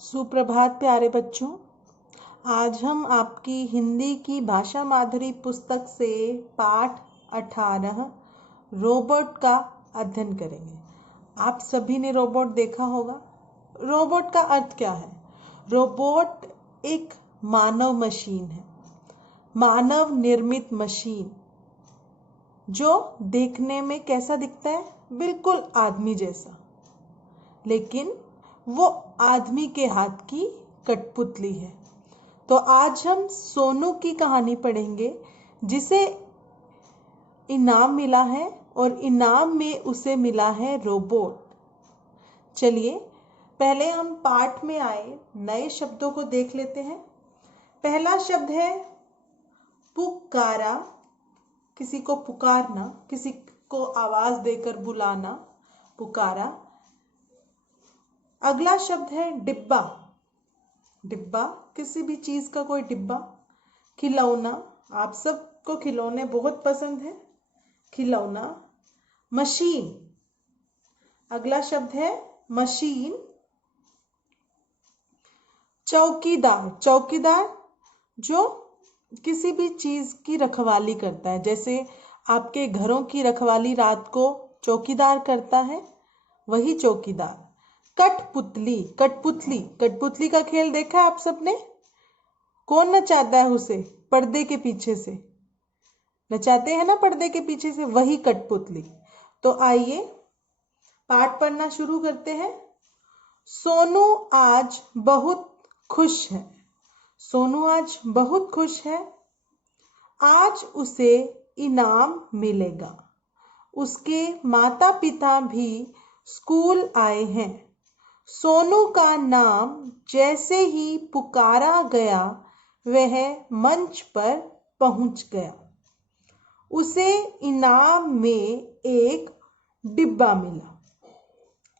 सुप्रभात प्यारे बच्चों। आज हम आपकी हिंदी की भाषा माधुरी पुस्तक से पाठ 18 रोबोट का अध्ययन करेंगे। आप सभी ने रोबोट देखा होगा। रोबोट का अर्थ क्या है? रोबोट एक मानव मशीन है, मानव निर्मित मशीन जो देखने में कैसा दिखता है? बिल्कुल आदमी जैसा, लेकिन वो आदमी के हाथ की कठपुतली है। तो आज हम सोनू की कहानी पढ़ेंगे, जिसे इनाम मिला है और इनाम में उसे मिला है रोबोट। चलिए पहले हम पाठ में आए नए शब्दों को देख लेते हैं। पहला शब्द है पुकारा, किसी को पुकारना, किसी को आवाज देकर बुलाना, पुकारा। अगला शब्द है डिब्बा, डिब्बा किसी भी चीज का कोई डिब्बा। खिलौना, आप सबको खिलौने बहुत पसंद है, खिलौना। मशीन, अगला शब्द है मशीन। चौकीदार, चौकीदार जो किसी भी चीज की रखवाली करता है, जैसे आपके घरों की रखवाली रात को चौकीदार करता है, वही चौकीदार। कठपुतली, कठपुतली, कठपुतली का खेल देखा है आप सबने? कौन नचाता है उसे? पर्दे के पीछे से नचाते हैं ना, पर्दे के पीछे से, वही कठपुतली। तो आइए पाठ पढ़ना शुरू करते हैं। सोनू आज बहुत खुश है, सोनू आज बहुत खुश है। आज उसे इनाम मिलेगा। उसके माता पिता भी स्कूल आए हैं। सोनू का नाम जैसे ही पुकारा गया, वह मंच पर पहुंच गया। उसे इनाम में एक डिब्बा मिला।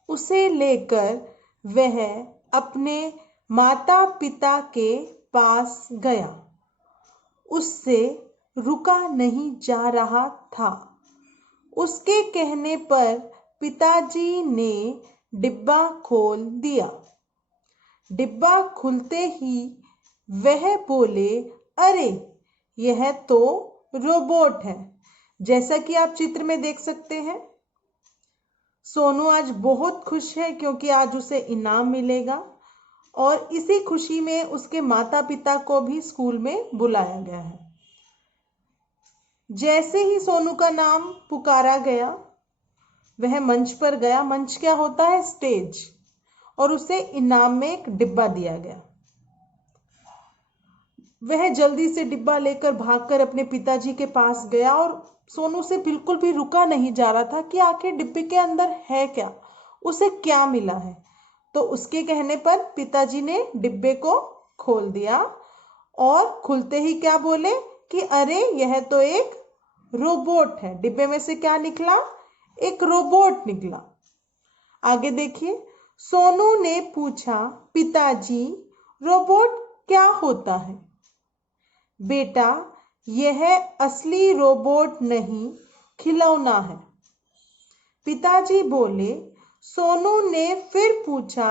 उसे लेकर वह अपने माता पिता के पास गया। उससे रुका नहीं जा रहा था। उसके कहने पर पिताजी ने डिब्बा खोल दिया। डिब्बा खुलते ही वह बोले, अरे यह तो रोबोट है। जैसा कि आप चित्र में देख सकते हैं, सोनू आज बहुत खुश है क्योंकि आज उसे इनाम मिलेगा और इसी खुशी में उसके माता पिता को भी स्कूल में बुलाया गया है। जैसे ही सोनू का नाम पुकारा गया, वह मंच पर गया। मंच क्या होता है? स्टेज। और उसे इनाम में एक डिब्बा दिया गया। वह जल्दी से डिब्बा लेकर भागकर अपने पिताजी के पास गया और सोनू से बिल्कुल भी रुका नहीं जा रहा था कि आखिर डिब्बे के अंदर है क्या, उसे क्या मिला है। तो उसके कहने पर पिताजी ने डिब्बे को खोल दिया और खुलते ही क्या बोले कि अरे यह तो एक रोबोट है। डिब्बे में से क्या निकला? एक रोबोट निकला। आगे देखिए, सोनू ने पूछा, पिताजी रोबोट क्या होता है? बेटा, यह असली रोबोट नहीं, खिलौना है। पिताजी बोले। सोनू ने फिर पूछा,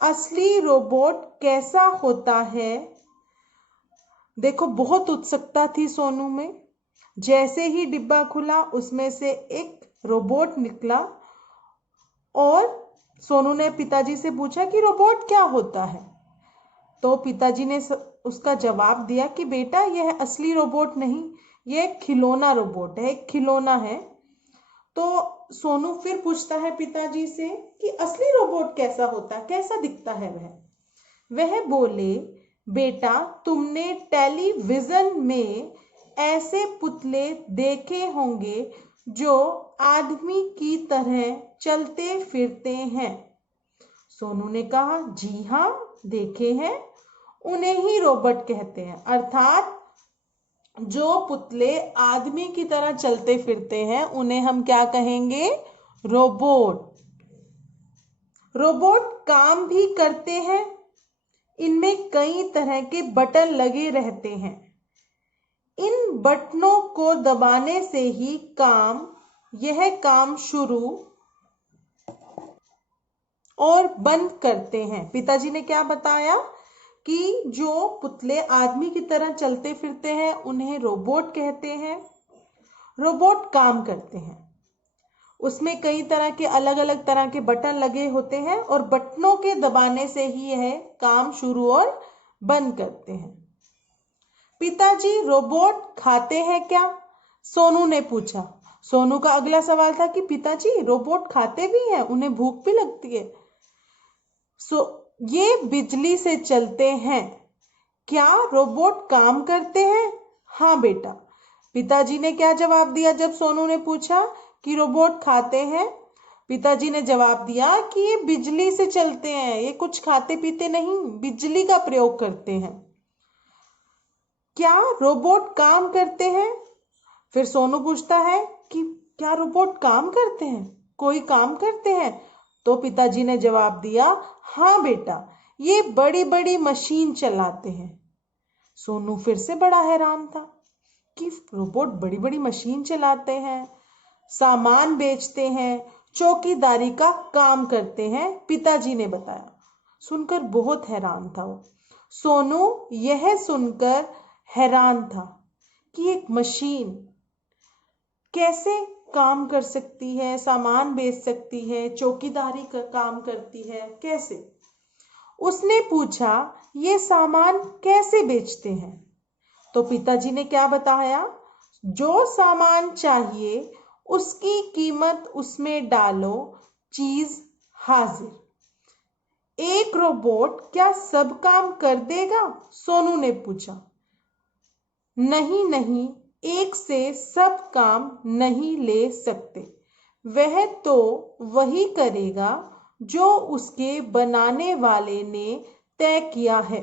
असली रोबोट कैसा होता है? देखो, बहुत उत्सुकता थी सोनू में। जैसे ही डिब्बा खुला, उसमें से एक रोबोट निकला और सोनू ने पिताजी से पूछा कि रोबोट क्या होता है? तो पिताजी ने उसका जवाब दिया कि बेटा, यह असली रोबोट नहीं, यह खिलौना रोबोट है, एक खिलौना है। तो सोनू फिर पूछता है पिताजी से कि असली रोबोट कैसा होता है, कैसा दिखता है वह बोले, बेटा, तुमने टेलीविजन में ऐसे पुतले देखे होंगे जो आदमी की तरह चलते फिरते हैं। सोनू ने कहा, जी हाँ, देखे हैं। उन्हें ही रोबोट कहते हैं, अर्थात जो पुतले आदमी की तरह चलते फिरते हैं उन्हें हम क्या कहेंगे? रोबोट। रोबोट काम भी करते हैं। इनमें कई तरह के बटन लगे रहते हैं। इन बटनों को दबाने से ही यह काम शुरू और बंद करते हैं। पिताजी ने क्या बताया कि जो पुतले आदमी की तरह चलते फिरते हैं उन्हें रोबोट कहते हैं। रोबोट काम करते हैं, उसमें कई तरह के अलग अलग तरह के बटन लगे होते हैं और बटनों के दबाने से ही यह काम शुरू और बंद करते हैं। पिताजी रोबोट खाते हैं क्या? सोनू ने पूछा। सोनू का अगला सवाल था कि पिताजी रोबोट खाते भी हैं, उन्हें भूख भी लगती है। ये बिजली से चलते हैं, क्या रोबोट काम करते हैं? हाँ बेटा। पिताजी ने क्या जवाब दिया जब सोनू ने पूछा कि रोबोट खाते हैं? पिताजी ने जवाब दिया कि ये बिजली से चलते हैं, ये कुछ खाते पीते नहीं, बिजली का प्रयोग करते हैं। क्या रोबोट काम करते हैं? फिर सोनू पूछता है कि क्या रोबोट काम करते हैं, कोई काम करते हैं? तो पिताजी ने जवाब दिया, हाँ बेटा, ये बड़ी बड़ी मशीन चलाते हैं। सोनू फिर से बड़ा हैरान था कि रोबोट बड़ी बड़ी मशीन चलाते हैं, सामान बेचते हैं, चौकीदारी का काम करते हैं, पिताजी ने बताया। सुनकर बहुत हैरान था वो। सोनू यह सुनकर हैरान था कि एक मशीन कैसे काम कर सकती है, सामान बेच सकती है, चौकीदारी का काम करती है, कैसे? उसने पूछा, ये सामान कैसे बेचते हैं? तो पिताजी ने क्या बताया, जो सामान चाहिए उसकी कीमत उसमें डालो, चीज हाजिर। एक रोबोट क्या सब काम कर देगा? सोनू ने पूछा। नहीं नहीं, एक से सब काम नहीं ले सकते, वह तो वही करेगा जो उसके बनाने वाले ने तय किया है।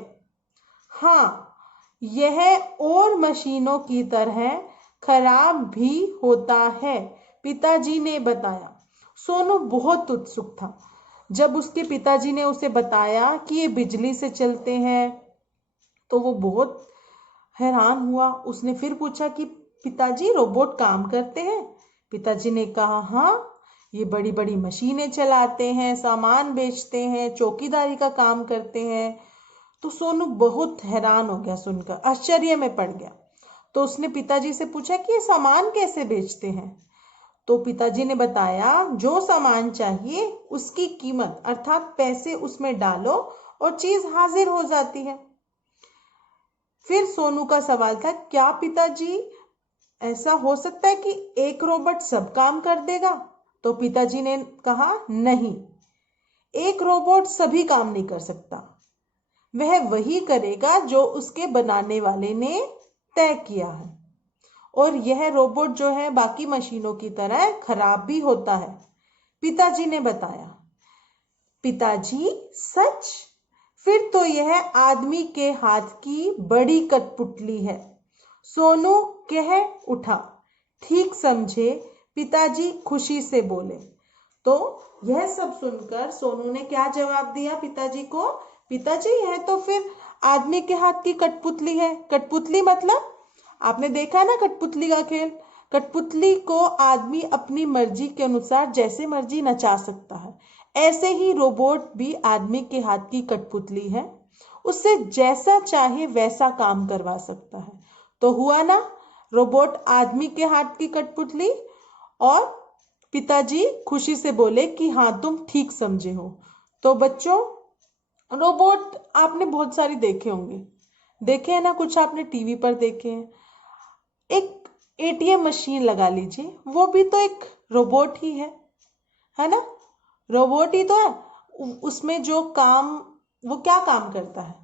हाँ, यह और मशीनों की तरह खराब भी होता है, पिताजी ने बताया। सोनू बहुत उत्सुक था जब उसके पिताजी ने उसे बताया कि ये बिजली से चलते हैं, तो वो बहुत हैरान हुआ। उसने फिर पूछा कि पिताजी रोबोट काम करते हैं? पिताजी ने कहा, हाँ, ये बड़ी बड़ी मशीनें चलाते हैं, सामान बेचते हैं, चौकीदारी का काम करते हैं। तो सोनू बहुत हैरान हो गया, सुनकर आश्चर्य में पड़ गया। तो उसने पिताजी से पूछा कि ये सामान कैसे बेचते हैं? तो पिताजी ने बताया, जो सामान चाहिए उसकी कीमत अर्थात पैसे उसमें डालो और चीज हाजिर हो जाती है। फिर सोनू का सवाल था, क्या पिताजी ऐसा हो सकता है कि एक रोबोट सब काम कर देगा? तो पिताजी ने कहा, नहीं, एक रोबोट सभी काम नहीं कर सकता, वह वही करेगा जो उसके बनाने वाले ने तय किया है। और यह रोबोट जो है बाकी मशीनों की तरह खराब भी होता है, पिताजी ने बताया। पिताजी, सच? फिर तो यह आदमी के हाथ की बड़ी कठपुतली है, सोनू कह उठा। ठीक समझे, पिताजी खुशी से बोले। तो यह सब सुनकर सोनू ने क्या जवाब दिया पिताजी को? पिताजी, यह तो फिर आदमी के हाथ की कठपुतली है। कठपुतली मतलब आपने देखा है ना कठपुतली का खेल। कठपुतली को आदमी अपनी मर्जी के अनुसार जैसे मर्जी नचा सकता है, ऐसे ही रोबोट भी आदमी के हाथ की कठपुतली है, उससे जैसा चाहे वैसा काम करवा सकता है। तो हुआ ना, रोबोट आदमी के हाथ की कठपुतली। और पिताजी खुशी से बोले कि हाँ, तुम ठीक समझे हो। तो बच्चों, रोबोट आपने बहुत सारी देखे होंगे, देखे हैं ना, कुछ आपने टीवी पर देखे हैं। एक एटीएम मशीन लगा लीजिए, वो भी तो एक रोबोट ही है ना? रोबोट ही तो है। उसमें जो काम, वो क्या काम करता है?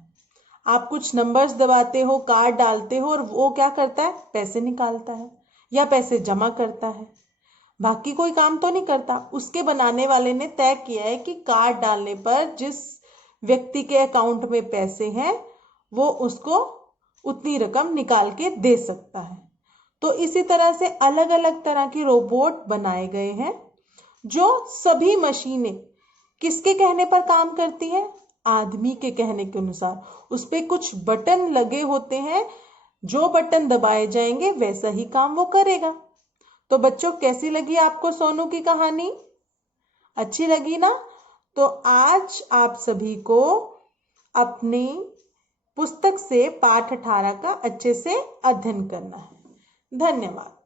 आप कुछ नंबर्स दबाते हो, कार्ड डालते हो और वो क्या करता है? पैसे निकालता है या पैसे जमा करता है। बाकी कोई काम तो नहीं करता। उसके बनाने वाले ने तय किया है कि कार्ड डालने पर जिस व्यक्ति के अकाउंट में पैसे हैं वो उसको उतनी रकम निकाल के दे सकता है। तो इसी तरह से अलग अलग तरह के रोबोट बनाए गए हैं जो सभी मशीनें किसके कहने पर काम करती हैं? आदमी के कहने के अनुसार। उस पे कुछ बटन लगे होते हैं, जो बटन दबाए जाएंगे वैसा ही काम वो करेगा। तो बच्चों, कैसी लगी आपको सोनू की कहानी? अच्छी लगी ना? तो आज आप सभी को अपनी पुस्तक से पाठ 18 का अच्छे से अध्ययन करना है। धन्यवाद।